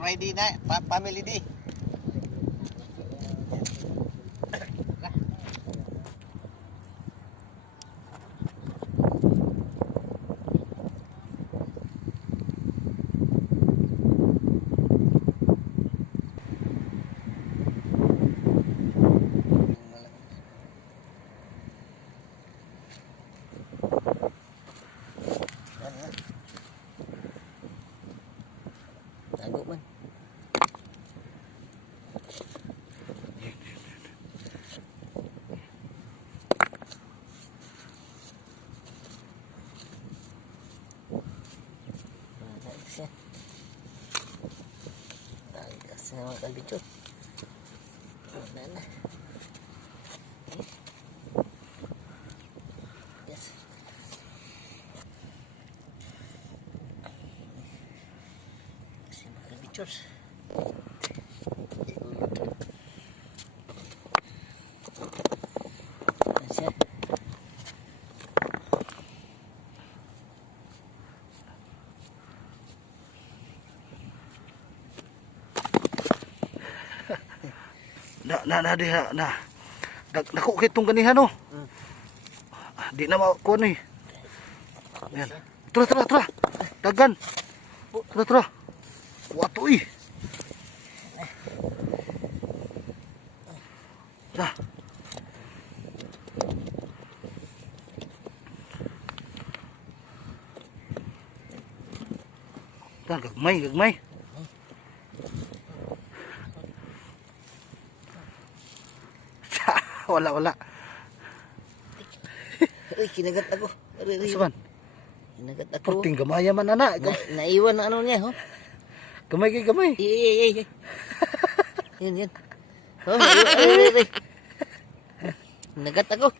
Friday na, family day. Tago man. Kasi naman kalbito. Wala na. Yes. Kasi naman kalbitos. Siya. Na dako kitong ganihan no. Di na makuha ni. Yan. Tra. Dagan. Tra. Wato eh. Tra. Gagmay. Wala. Uy, kinagat ako. Saban. Kinagat ako. Perting gamaya man ana. Naiwan na ano niya, ho? Gamay. Iya. Yan. Oh, ay. Nagat ako.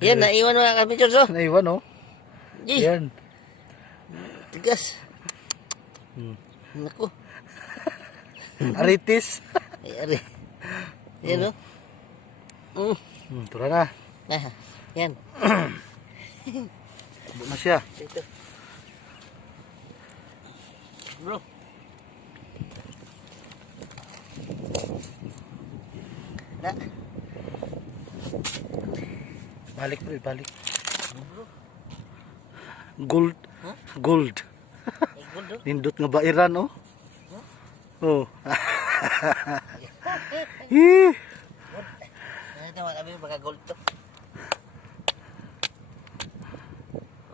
Yan, naiwan mo kami, George. Naiwan oh. Yan. Tigas. Naku. Aritis. Ay, ari. Yan, oh. Tura na. Yan. Buo na siya. Ito. Bro. Na. Balik. Gold. Huh? Gold. Nindot nga bairan oh. Oh. Ito mga kami baka gold to.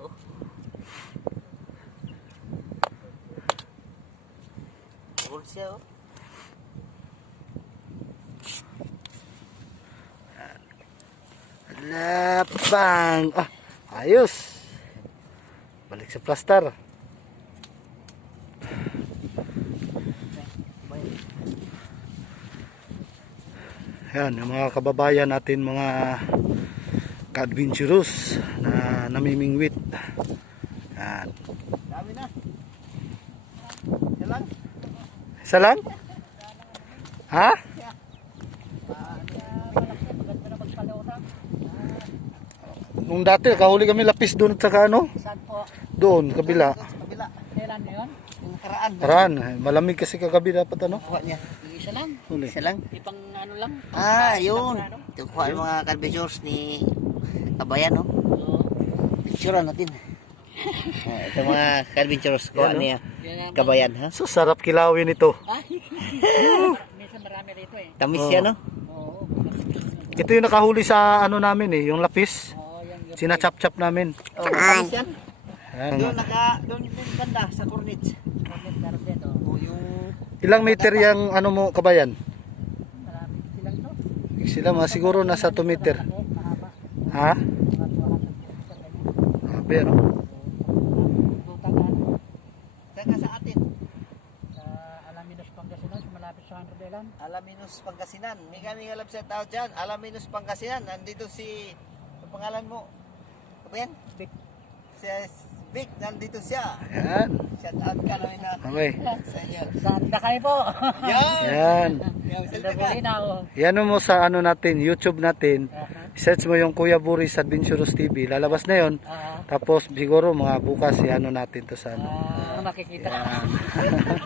Oh. Gold siya oh. Lapang. Ayos. Balik sa plaster. Yan, yung mga kababayan natin, mga ka-adventurous na namimingwit. Yan. Dami na. Isa lang? Ha? Nung dati, kahuli kami lapis doon at saka ano? Saan po? Doon, kabila. Kabila. Kailan yun? Yung nakaraan. Taran, malamig kasi kagabi dapat ano? Kuha niya. Isa lang. Huli. Isa lang. Ipang ano lang. Yun. Ito kuha yung mga kalbijors ni Kabayan, no? Picture natin. Ito mga kalbijors kuha Yan, niya. Kabayan, ha? So, sarap kilawin ito. Minsan marami rito eh. Tamis siya, no? Oo. Ito yung nakahuli sa ano namin eh, yung lapis. Oo. sinachap-chap namin. Oh, matamis yan. Ayan. Doon din banda sa Cornets. Karabet, oh. Oh, yung Ilang meter yung ano mo, kabayan? Marami silang to. Sila mga siguro nasa 2 meter. Mahaba. Ha? Mga 200 Grabe, ano? Butagan. taga sa atin. Sa Alaminos, Pangasinan, malapit sa Hundred Island. Alaminos Pangasinan. May kami alam sa tao dyan. Alaminos Pangasinan. Nandito si ang pangalan mo. Ano ba yan? Big. Si Vic. Nandito siya. Ayan. Shout out ka namin na Okay. sa inyo. Saan kayo po? Yan! Ayan. Yan, Sa salita ka. Bulinaw. Yan mo sa ano natin, YouTube natin. Search mo yung Kuya Boris Adventurous TV. Lalabas na yon. Tapos siguro mga bukas ano natin to sa ano. Makikita.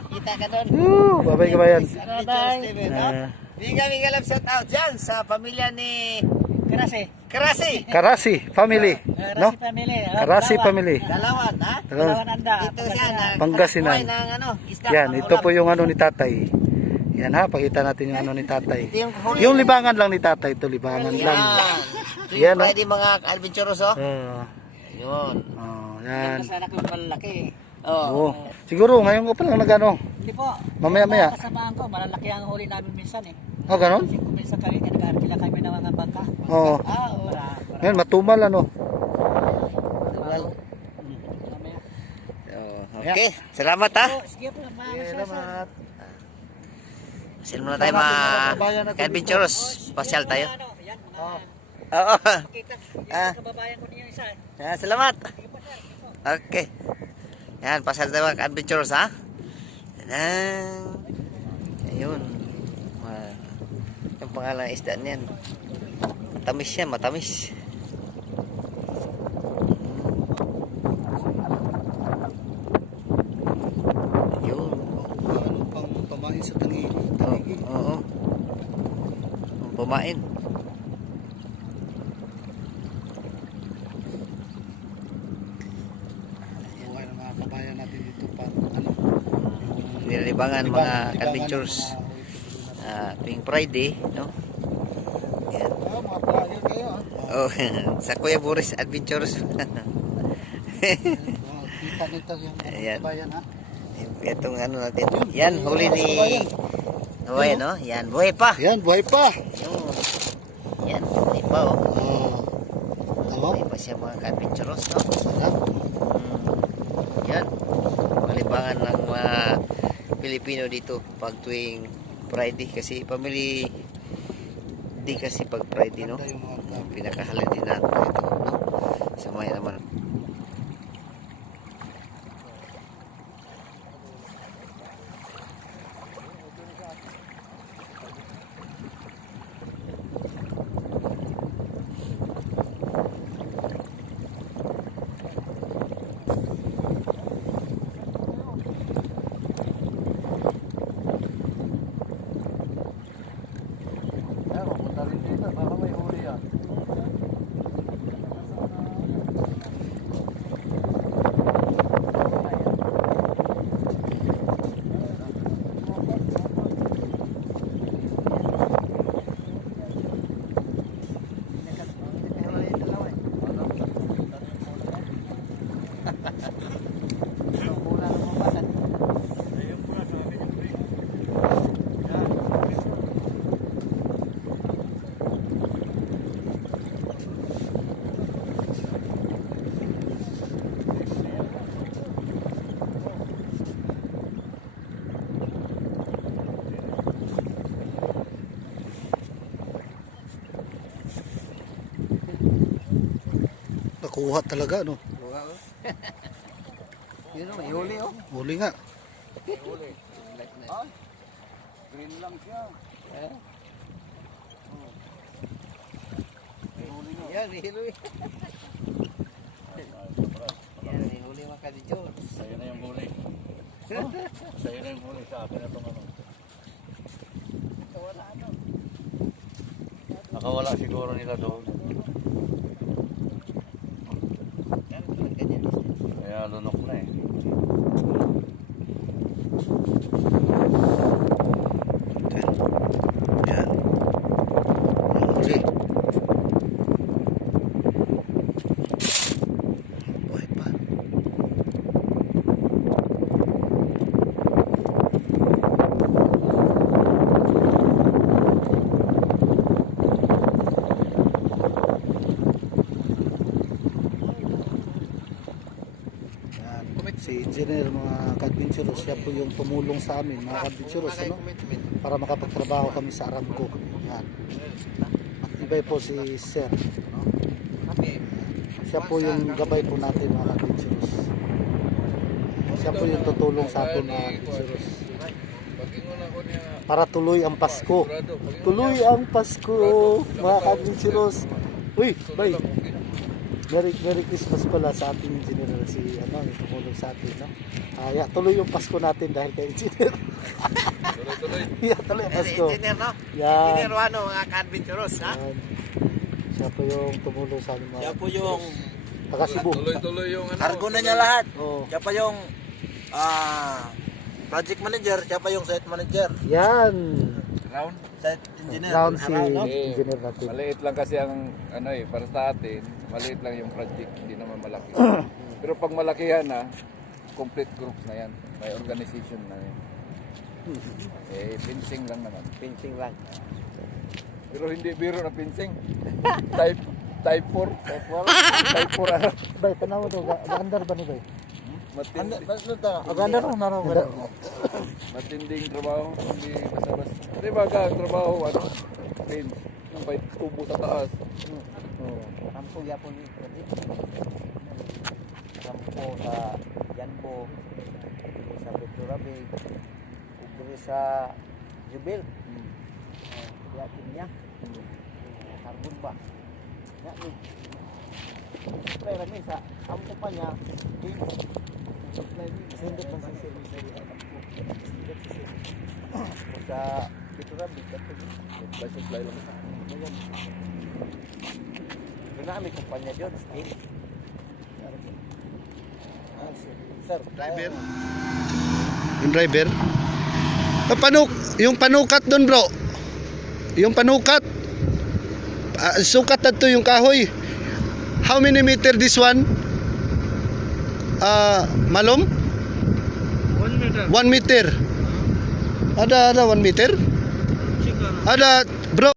Kita ka doon. Woo! Bye-bye kabayan. Bye-bye. Ah, May kami alam sa tao dyan sa pamilya ni Karasi. Karasi. Karasi family, no? Karasi family. Karasi family. Dalawan, ha? Dalawan anda. Dito siya na Pangasinan. buhay ng ano, isda. Yan, pang ito ulam. po yung ano ni tatay. Yan ha, pakita natin yung ano ni tatay. Ito yung huli. Yung libangan lang ni tatay, ito libangan lang. Yan. Yan, Yan, pwede mga adventurous, oh. Yun. Yan. Sana kung malaki. Oo. Siguro ngayon ko pa lang nagano. Hindi po. Mamaya-maya. Kasamaan ko, malalaki ang huli namin minsan eh. Oh, ganon? Kasi kung minsan kami, nag-aarkila kami ng mga bangka. Oo. Ngayon matumal ano. Well, Mamaya. okay, salamat ha. Sige po, Salamat. Sin muna tayo mga adventurous. Pasyal tayo. Ano, yan, mga Oo. kita. Ah. Yung kababayan ko niya isa. Salamat. Sige po, sir. Okay. Yan, pasyal tayo mga adventurous ha. Yan. Ayun. Yung pangalan ng isda niyan. Matamis yan, matamis. Ayun. Ano pang pamain sa tangi. Oo. Pumain. Buhay ng mga kabayan natin dito pa ano. Nilibangan mga adventures. Tuwing Friday, no? Yan. Mga player kayo ha. Oh, sa Kuya Boris Adventures. Kita nito yung Ayan. kabayan ha. Itong ano natin. Yan, huli ni Buhay, no? Yan, buhay pa. Yan, buhay pa. Yan, buhay pa, oh. Tama? Buhay pa siya mga adventures, no? Sarap. Yan. Malibangan ng mga Pilipino dito pag tuwing Friday kasi family di kasi pag Friday, no? Ganda yung mga Pinakahalal din natin ito, no? Samay naman. Ayan, mapunta rin dito. Baka may huli yan. Nakuha talaga, no? Yun, may huli, oh. Huli nga. Green lang siya. Yan, may huli. Yan, may huli mga kadidyon. Sa'yo na yung huli. Sa'yo na yung huli sa akin na itong ano. Nakawala siguro nila doon. Yan, ganyan. Kaya lunok na eh. Yan. Huli. si engineer mga ka-adventurous, siya po yung tumulong sa amin mga ka-adventurous, ano? Para makapagtrabaho kami sa Aramco. Yan. Matibay po si Sir, no? Siya po yung gabay po natin mga ka-adventurous. Siya po yung tutulong sa atin mga ka-adventurous. Para tuloy ang Pasko. Tuloy ang Pasko mga ka-adventurous. Uy, bay. Merry Christmas pala sa ating engineer si ano, yung tumulong sa atin, no? Yeah, tuloy yung Pasko natin dahil kay engineer. Tuloy-tuloy. Yeah, tuloy ang Pasko. Engineer, no? Yan. Engineer Wano, mga ka-adventurous, ha? Yan. Siya po yung tumulong sa amin mga Siya po yung taga Cebu. Tuloy-tuloy yung ano. cargo na niya lahat. Oh. Siya pa yung project manager, siya pa yung site manager. Yan. Round. Site engineer. Round si no? engineer natin. Maliit lang kasi ang ano para sa atin, maliit lang yung project, hindi naman malaki. Pero pag malakihan na, complete groups na yan. May organization na yan. Fencing lang naman. Pinching lang. Pero hindi biro na fencing. Type 4. Type 4 ano? Bay, tanaw to, gaandar ba ni bay? Matindi. Gaandar na raw ba? Matinding trabaho. Hindi basta-basta. Di ba ka ang trabaho, ano? Fence. Nang may tubo sa taas. Kampo yapon ni project. Kampo sa Janbo, sa Beturabe, ugri sa Jubil. Yakin niya. Karbon ba? Ya ni. Supply lagi sa kampo pa niya. Supply ni sendok lang sa service sa Beturabe kato. Supply lang. Doon na may kumpanya dyan, steel. Sir, driver. Yung driver. Yung panukat doon bro. Yung panukat. Sukat na to yung kahoy. How many meter this one? Malom? 1 meter. 1 meter. Ada 1 meter? Ada